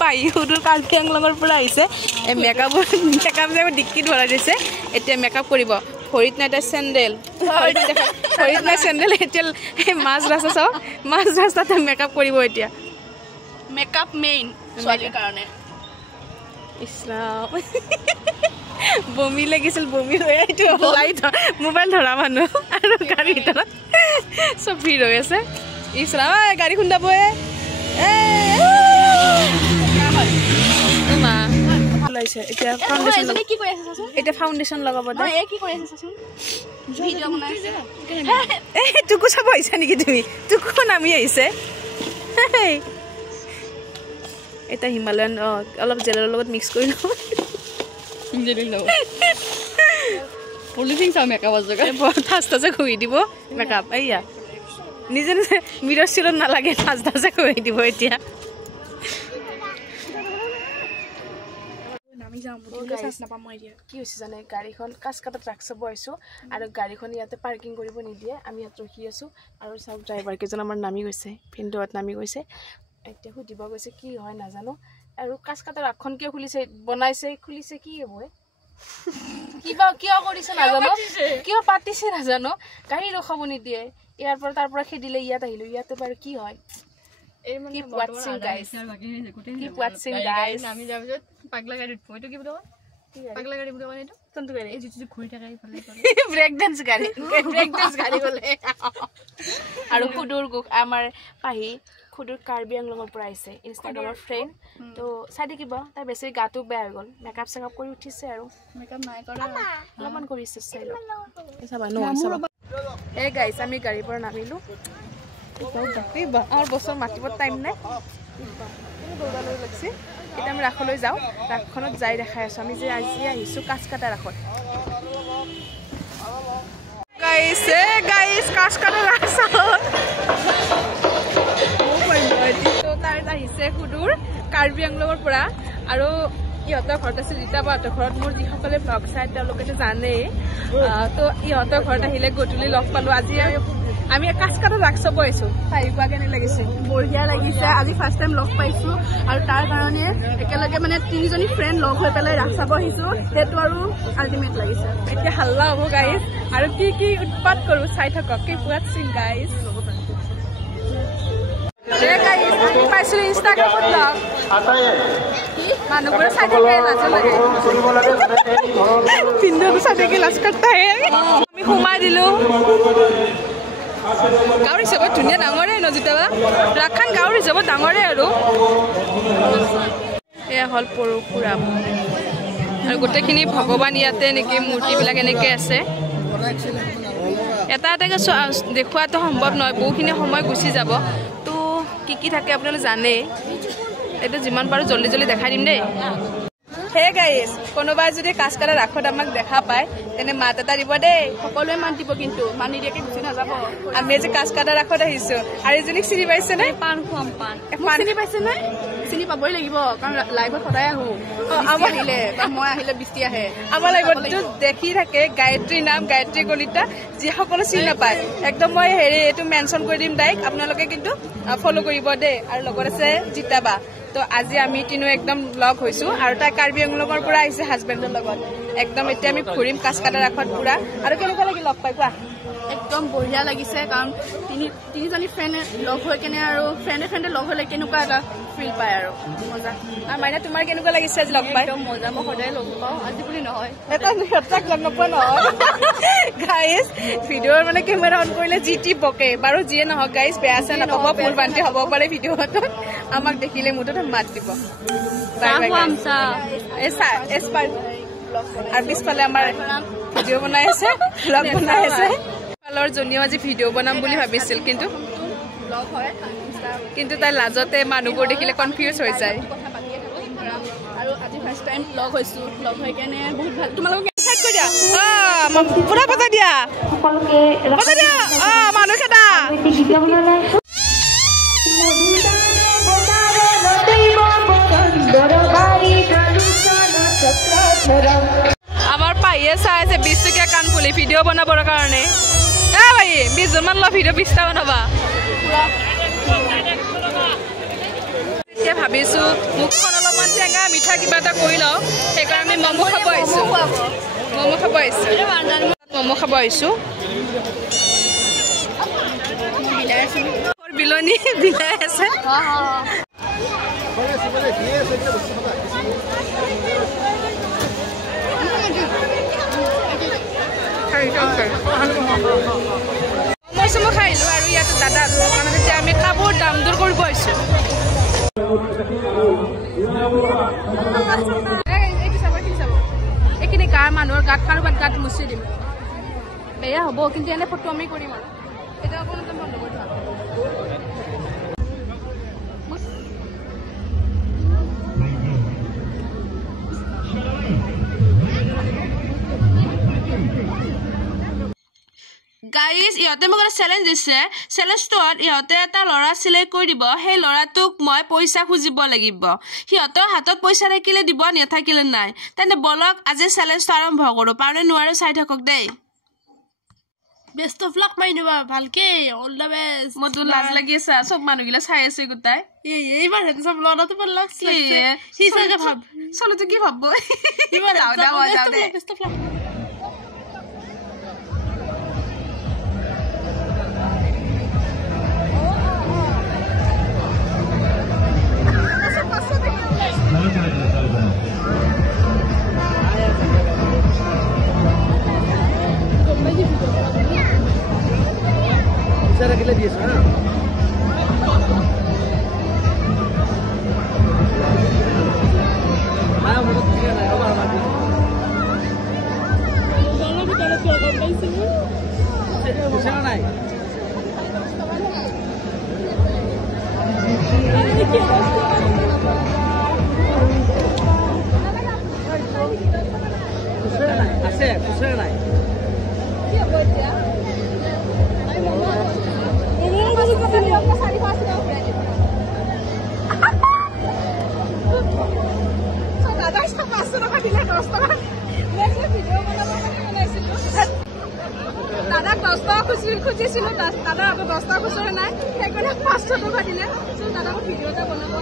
পাই হুদুৰ কাৰ্বি আংলঙৰ পৰা আহিছে মেকআপ যে ডিক্কি ধৰাই দিছে এতিয়া মেকআপ কৰিব ভৰিত নাই এটা চেণ্ডেল ভৰিত নাই চেণ্ডেল এতিয়া মাছ ৰাস্তা চাওঁ মাছ ৰাস্তাতে মেকআপ কৰিব এতিয়া মেকআপ মেইন ছোৱালীৰ কাৰণে ইছৰাম বমি লাগিছিল বমি হৈ এইটো মোবাইল ধৰা মানুহ আৰু গাড়ী ভিতৰত চব ভিৰ হৈ আছে ইছৰাম গাড়ী খুন্দাবই এতিয়া ফাউণ্ডেশ্যন লগাব তোকো চাব আহিছা নেকি তুমি তোকো নামি আহিছে এটা হিমালয়ান অলপ জেলৰ লগত মিক্স কৰি লওঁ পলিথিন চাওঁ মেকআপৰ জেগাত ফাৰ্ষ্টতে ঘূৰি দিব মেকআপ এইয়া নিজে নিজে মিৰৰ চিৰত নালাগে ফাৰ্ষ্টতে ঘূৰি দিব এতিয়া কি হৈছে জানে গাড়ীখন কাছকাটাত ৰাখব আহিছোঁ আৰু গাড়ীখন ইয়াতে পাৰ্কিং কৰিব নিদিয়ে আমি ইয়াত ৰখি আছোঁ আৰু চাওক ড্ৰাইভাৰ কেইজন আমাৰ নামি গৈছে ভিনদেউত নামি গৈছে এতিয়া সুধিব গৈছে কি হয় নাজানো আৰু কাছকাটাৰ ৰাখখন কিয় খুলিছে বনাইছে খুলিছে কি হ'ব কিবা কিয় কৰিছে নাজানো কিয় পাতিছে নাজানো গাড়ী ৰখাব নিদিয়ে ইয়াৰ পৰা তাৰ পৰা খেদিলে ইয়াত আহিলোঁ ইয়াতে বাৰু কি হয় Keep watching guys. Keep watching guys. আমি যাব যে পাগলা গাড়ীত পইটো কি বলবা পাগলা গাড়ী বলবা নেটো কোনটো গাড়ী এই যে ঘুৰি থাকা ইফালে ব্ৰেক ডান্স গাড়ী গলে আৰু খুদুৰ আমাৰ পাহি খুদুৰ কাৰ্বি আংলঙৰ পৰা আহিছে ইনষ্টাগ্ৰামৰ ফ্ৰেণ্ড তো চাই দেখিব তাই বেছি গাটো বেয়া হৈ গ'ল মেকআপ চেকআপ কৰি উঠিছে আৰু মেকআপ নাই কৰা অলপমান কৰিছে চাই লওক চাবা ন চাবা এই গাইছ আমি গাড়ীৰ পৰা নামিলোঁ আমাৰ বছৰ মাতিব টাইম নাই দৌৰালৈ লাগিছে এতিয়া আমি ৰাসলৈ যাওঁ ৰাসখনত যাই দেখাই আছোঁ আমি যে আজি আহিছোঁ কাছকাটা ৰাসত গাইছ কাছকাটা ৰাসত তাৰ আহিছে সুদূৰ কাৰ্বি আংলঙৰ পৰা আৰু ইহঁতৰ ঘৰত আছে ৰীতা বাহঁতৰ ঘৰত মোৰ যিসকলে ব্লগ চাই তেওঁলোকেতো জানেই তো ইহঁতৰ ঘৰত আহিলে গধূলি লগ পালোঁ আজি আমি কাছকাটা ৰাস চাব আহিছোঁ আহিবা কেনে লাগিছে বঢ়িয়া লাগিছে আজি ফাৰ্ষ্ট টাইম লগ পাইছোঁ আৰু তাৰ কাৰণে একেলগে মানে তিনিজনী ফ্ৰেণ্ড লগ হৈ পেলাই ৰাস চাব আহিছোঁ সেইটো আৰু আল্টিমেট লাগিছে এতিয়া হাল্লা হ'ব গাইজ আৰু কি কি উৎপাত কৰোঁ চাই থাকক কি ৱাচিং গাইজ পাইছিলোঁ ইনষ্টাগ্ৰামত লগ মানুহবোৰে চাই থাকে লাজ লাগে পিন্ধটো চাই থাকে লাজ কাটাহে আমি সোমাই দিলোঁ গাঁৱৰ হিচাপত ধুনীয়া ডাঙৰে নজিতাবা ৰাসখন গাঁৱৰ হিচাপত ডাঙৰে আৰু এয়া হ'ল পৰশুৰাম আৰু গোটেইখিনি ভগৱান ইয়াতে নেকি মূৰ্তিবিলাক এনেকৈ আছে এটা এটাকৈ দেখুৱাটো সম্ভৱ নহয় বহুখিনি সময় গুচি যাব তো কি থাকে আপোনালোকে জানেই এইটো যিমান পাৰোঁ জল্দি জল্দি দেখাই দিম দেই হে গাইজ কোনোবাই যদি কাছকাটা ৰাসত আমাক দেখা পায় তেনে মাত এটা দিব দেই সকলোৱে মাত দিব কিন্তু মান নিদিয়াকৈ গুচি নাযাব আমি আজি কাছকাটা ৰাসত আহিছোঁ আৰু এজনীক চিনি পাইছে নে পাণ খুৱাম পাণ চিনি পাইছে নে চিনি পাবই লাগিব কাৰণ লাইভত সদায় আহোঁ আহিলে মই আহিলে বৃষ্টি আহে আমাৰ লাইভতটো দেখি থাকে গায়ত্ৰী নাম গায়ত্ৰী কলিতা যিসকলে চিনি নাপায় একদম মই এইটো মেনশ্যন কৰি দিম তাইক আপোনালোকে কিন্তু ফ'ল' কৰিব দেই আৰু লগত আছে জিতাবা তো আজি আমি তিনিও একদম লগ হৈছোঁ আৰু তাই কাৰ্বি আংলঙৰ পৰা আহিছে হাজবেণ্ডৰ লগত একদম এতিয়া আমি ঘূৰিম কাছকাটা ৰাসত পুৰা আৰু কেনেকুৱা লাগিল লগ পাই কোৱা একদম বঢ়িয়া লাগিছে কাৰণ তিনিজনী ফ্ৰেণ্ডে লগ হৈ কেনে আৰু ফ্ৰেণ্ডে লগ হ'লে কেনেকুৱা এটা ফিল পায় আৰু মজা আৰু মাইনা তোমাৰ কেনেকুৱা লাগিছে আজি লগ পাই মজা মই সদায় লগ পাওঁ আজি বুলি নহয় এটা সিহঁতক লগ নোপোৱা নহয় গাইজ ভিডিঅ'ৰ মানে কেমেৰা অন কৰিলে যি টি বকে বাৰু যিয়ে নহওক গাইজ বেয়া চেয়া নাপাব ফুল বান্ধি হ'ব পাৰে ভিডিঅ'ত আমাক দেখিলে মুঠতে মাত দিব আৰু পিছফালে আমাৰ ভিডিঅ' বনাই আছে ব্লগ বনাই আছে ফালৰ জনীও আজি ভিডিঅ' বনাম বুলি ভাবিছিল কিন্তু তাই লাজতে মানুহবোৰ দেখিলে কনফিউজ হৈ যায় আৰু আজি ফাৰ্ষ্ট টাইম লগ হৈছোঁ লগ হৈ কেনে বহুত ভাল তোমালোকক পুৰা বজাই দিয়া মানুহ খেদা আমাৰ পাহিয়ে চাই আছে 20 টকীয়া কাণফুলি ভিডিঅ' বনাবৰ কাৰণে ভাই 20 জনমান লোৱা ভিডিঅ' 20টা বনাবা এতিয়া ভাবিছো মুখখন অলপমান টেঙা মিঠা কিবা এটা কৰি লওঁ সেইকাৰণে আমি ম'ম' খাব আহিছোঁ বিলনি বিলাই আছে মৌচুমো খাইলোঁ আৰু ইয়াতে দাদা দোকানত এতিয়া আমি কাপোৰ দাম দৰ কৰিব আহিছোঁ এইখিনি গাঁৱৰ মানুহৰ গাত কাৰোবাৰ গাত মুচি দিম বেয়া হ'ব কিন্তু এনে ফটো আমি কৰিম আৰু এতিয়া অকণমান বন্ধ কৰি থোৱা গাইজ ইহঁতে মোক এটা চেলেঞ্জ দিছে চেলেঞ্জটোত ইহঁতে এটা ল'ৰা চিলেক্ট কৰি দিব সেই ল'ৰাটোক মই পইচা খুজিব লাগিব সিহঁতৰ হাতত পইচা থাকিলে দিব নাথাকিলে নাই তেনে বলক আজি চেলেঞ্জটো আৰম্ভ কৰোঁ পাৰোঁ নোৱাৰো চাই থাকক দেই বেষ্ট অফ লাক মাৰি দিবা ভালকে অল দ্য বেষ্ট মোৰতো লাজ লাগি আছে চব মানুহগিলা চাই আছে গোটাই এইবাৰ চব ল'ৰাটো ভাল লাগছে সি চাগে ভাব চলোতো কি ভাবব এইবাৰ যাওঁ the best of luck que le dices, ¿no? দাদাক 10 টকা খুজিছিলো দাদা আকৌ 10 টকা খুচৰা নাই সেইকাৰণে 500 টকা দিলে দাদাক ভিডিঅ' এটা বনাব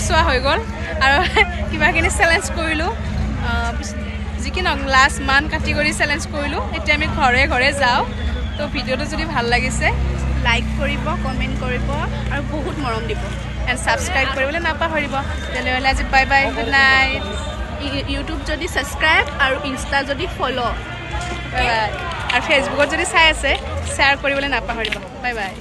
চাকচোৱা হৈ গ'ল আৰু কিবাখিনি চেলেঞ্জ কৰিলোঁ যিকি নহওক লাষ্ট মান কাটি কৰি চেলেঞ্জ কৰিলোঁ এতিয়া আমি ঘৰে ঘৰে যাওঁ তো ভিডিঅ'টো যদি ভাল লাগিছে লাইক কৰিব কমেণ্ট কৰিব আৰু বহুত মৰম দিব এণ্ড ছাবস্ক্ৰাইব কৰিবলৈ নাপাহৰিব তেনেহ'লে আজি bye bye good night YouTube যদি ছাবস্ক্ৰাইব আৰু ইনষ্টা যদি ফ'ল' বাই বাই আৰু ফেচবুকত যদি চাই আছে শ্বেয়াৰ কৰিবলৈ নাপাহৰিব বাই বাই